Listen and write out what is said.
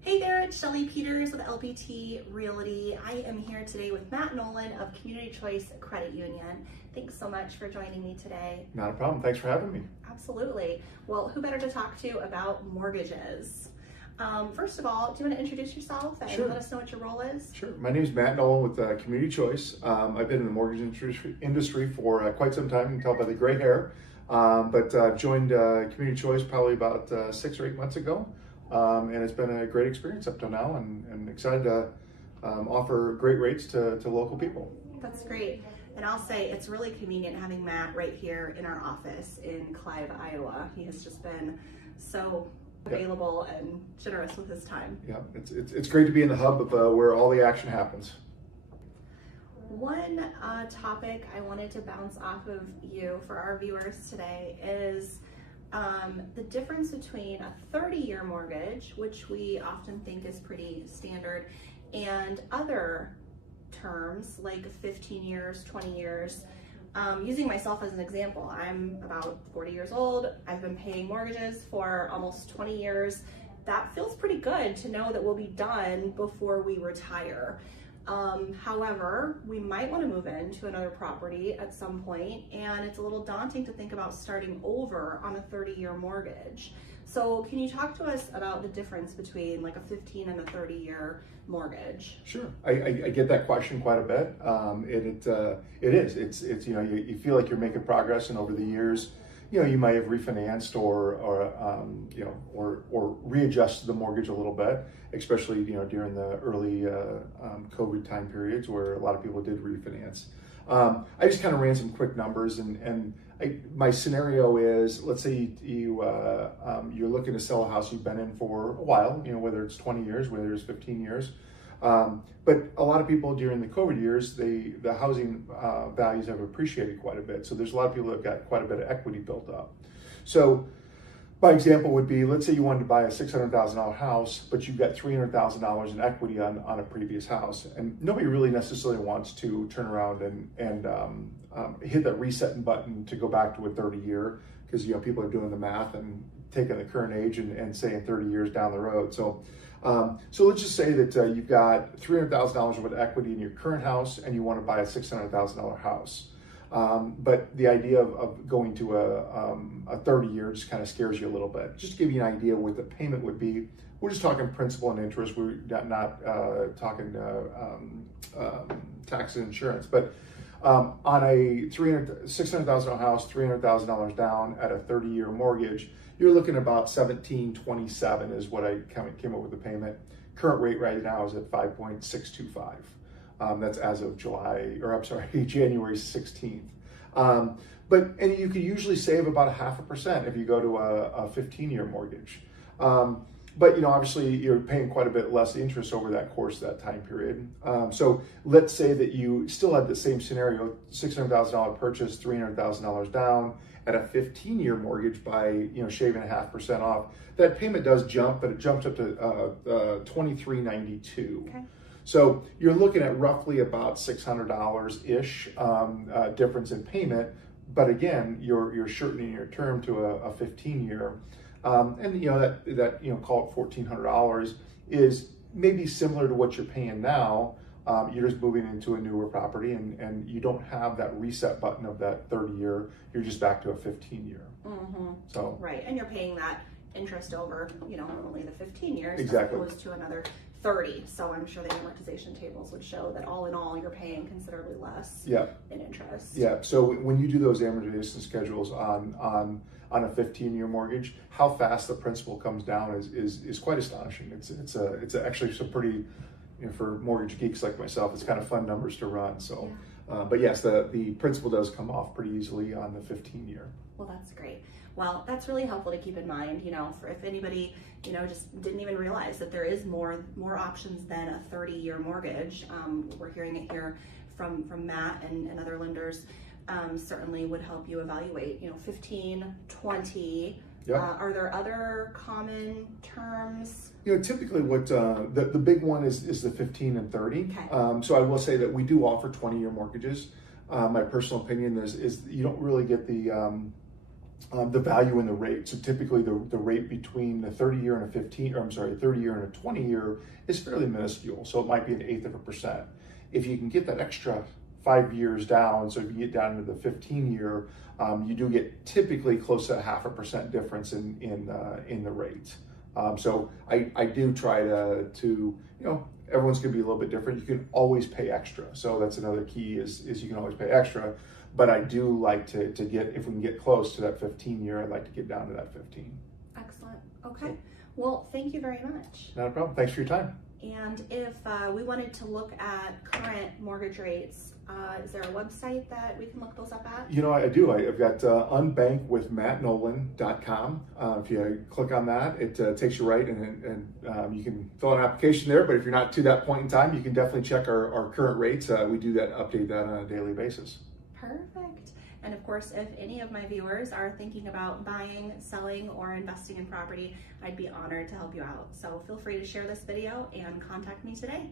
Hey there, it's Shelly Peters with LPT Realty. I am here today with Matt Nolan of Community Choice Credit Union. Thanks so much for joining me today. Not a problem. Thanks for having me. Absolutely. Well, who better to talk to about mortgages? First of all, do you want to introduce yourself and Sure. let us know what your role is? Sure. My name is Matt Nolan with Community Choice. I've been in the mortgage industry for quite some time. You can tell by the gray hair. But joined Community Choice probably about 6 or 8 months ago. And it's been a great experience up till now, and excited to offer great rates to local people. That's great. And I'll say it's really convenient having Matt right here in our office in Clive, Iowa. He has just been so available and generous with his time. Yeah, it's great to be in the hub of where all the action happens. One topic I wanted to bounce off of you for our viewers today is the difference between a 30-year mortgage, which we often think is pretty standard, and other terms like 15 years, 20 years. Using myself as an example, I'm about 40 years old. I've been paying mortgages for almost 20 years. That feels pretty good to know that we'll be done before we retire. However, we might want to move into another property at some point, and it's a little daunting to think about starting over on a 30-year mortgage. So can you talk to us about the difference between like a 15 and a 30-year mortgage? Sure, I get that question quite a bit. It is. It's you feel like you're making progress, and over the years, you might have refinanced or readjusted the mortgage a little bit, especially during the early COVID time periods where a lot of people did refinance. I just kind of ran some quick numbers, and my scenario is, let's say you're looking to sell a house you've been in for a while, whether it's 20 years, whether it's 15 years. But a lot of people during the COVID years, the housing values have appreciated quite a bit. So there's a lot of people that have got quite a bit of equity built up. So my example would be, let's say you wanted to buy a $600,000 house, but you've got $300,000 in equity on a previous house. And nobody really necessarily wants to turn around and hit that reset button to go back to a 30-year, because people are doing the math and taking the current age and saying 30 years down the road. So let's just say that you've got $300,000 worth of equity in your current house, and you want to buy a $600,000 house. But the idea of going to a 30-year just kind of scares you a little bit. Just to give you an idea what the payment would be, we're just talking principal and interest. We're not talking tax and insurance. But on a $600,000 house, $300,000 down at a 30-year mortgage, you're looking at about $1,727 is what I came up with the payment. Current rate right now is at 5.625. That's as of January 16th. And you could usually save about 0.5% if you go to a 15-year mortgage. But obviously you're paying quite a bit less interest over that course of that time period. So let's say that you still had the same scenario: $600,000 purchase, $300,000 down at a 15-year mortgage by shaving 0.5% off. That payment does jump, but it jumps up to $23.92. Okay. So you're looking at roughly about $600-ish difference in payment, but again, you're shortening your term to a 15-year, and that call it $1,400 is maybe similar to what you're paying now. You're just moving into a newer property, and you don't have that reset button of that 30-year. You're just back to a 15-year. Mm-hmm. So right, and you're paying that interest over only the 15 years, exactly, as opposed to another 30. So I'm sure the amortization tables would show that all in all you're paying considerably less in interest. Yeah. So when you do those amortization schedules on a 15-year mortgage, how fast the principal comes down is quite astonishing. It's actually some pretty, for mortgage geeks like myself, it's kind of fun numbers to run. So, but yes, the principal does come off pretty easily on the 15-year. Well, that's great. Well, that's really helpful to keep in mind, for if anybody, just didn't even realize that there is more options than a 30-year mortgage. We're hearing it here from Matt and other lenders. Certainly would help you evaluate, 15, 20. Are there other common terms? Typically what the big one is the 15 and 30. Okay. So I will say that we do offer 20-year mortgages. My personal opinion is you don't really get the the value in the rate. So typically the rate between the 30-year and a 30-year and a 20-year is fairly minuscule. So it might be 1/8%. If you can get that extra 5 years down, so if you get down to the 15-year, you do get typically close to a 0.5% difference in the rate. So I do try to everyone's going to be a little bit different. You can always pay extra. So that's another key is you can always pay extra. But I do like to get, if we can get close to that 15-year, I'd like to get down to that 15. Excellent. Okay. Well, thank you very much. Not a problem. Thanks for your time. And if we wanted to look at current mortgage rates, is there a website that we can look those up at? I do. I've got unbankwithmattnolan.com. If you click on that, it takes you right, and you can fill out an application there. But if you're not to that point in time, you can definitely check our current rates. We do update that on a daily basis. Perfect. And of course, if any of my viewers are thinking about buying, selling, or investing in property, I'd be honored to help you out. So feel free to share this video and contact me today.